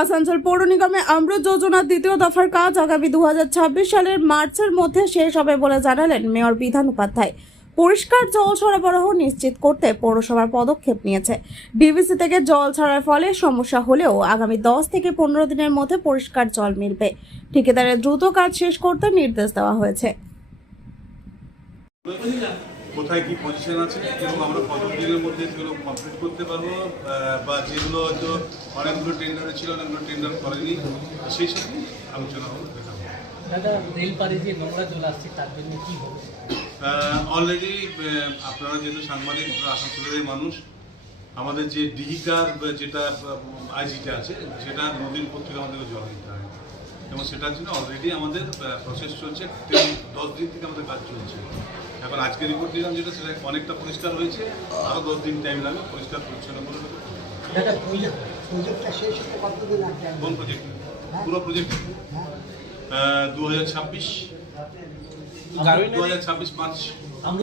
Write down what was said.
আসানসোল পৌর নিগমে অমৃত যোজনার দ্বিতীয় দফার কাজ আগামী 2026 সালের মার্চের মধ্যে শেষ হবে বলে জানালেন মেয়র বিধান উপাধ্যায়। পরিষ্কার জল সরবরাহ নিশ্চিত করতে পৌরসভার পদক্ষেপ নিয়েছে। ডিভিসি থেকে জল ছাড়ার ফলে সমস্যা হলেও আগামী 10 থেকে 15 দিনের মধ্যে পরিষ্কার জল মিলবে। ঠিকাদারের দ্রুত কাজ শেষ করতে নির্দেশ দেওয়া হয়েছে। কোথায় কি পজিশন আছে এবং আমরা কত দিনের মধ্যে সেগুলো কমপ্লিট করতে পারবো, বা যেগুলো হয়তো অনেকগুলো টেন্ডারে ছিল অনেকগুলো টেন্ডার করেনি, সেই সব আলোচনা হলো। দাদা, রেল পারে যে নোংরা জল আসছে তার জন্য কি হবে? অলরেডি আপনারা যেহেতু সাংবাদিক আসানসোলের মানুষ, আমাদের যে ডিহিকার যেটা আইজিটা আছে সেটা নদীর উপর থেকে আমাদেরকে জল দিতে হয় এবং সেটার জন্য অলরেডি আমাদের প্রসেস চলছে। 10 দিন থেকে আমাদের কাজ চলছে। এখন আজকে রিপোর্ট দিলাম যেটা সেটা অনেকটা পরিষ্কার হয়েছে, আরও 10 দিন টাইম লাগবে পরিষ্কার পরিচ্ছন্ন করে। দাদা, প্রজেক্টটা শেষ হতে কতদিন লাগবে? কোন প্রজেক্ট? পুরো প্রজেক্ট 2026 মার্চ।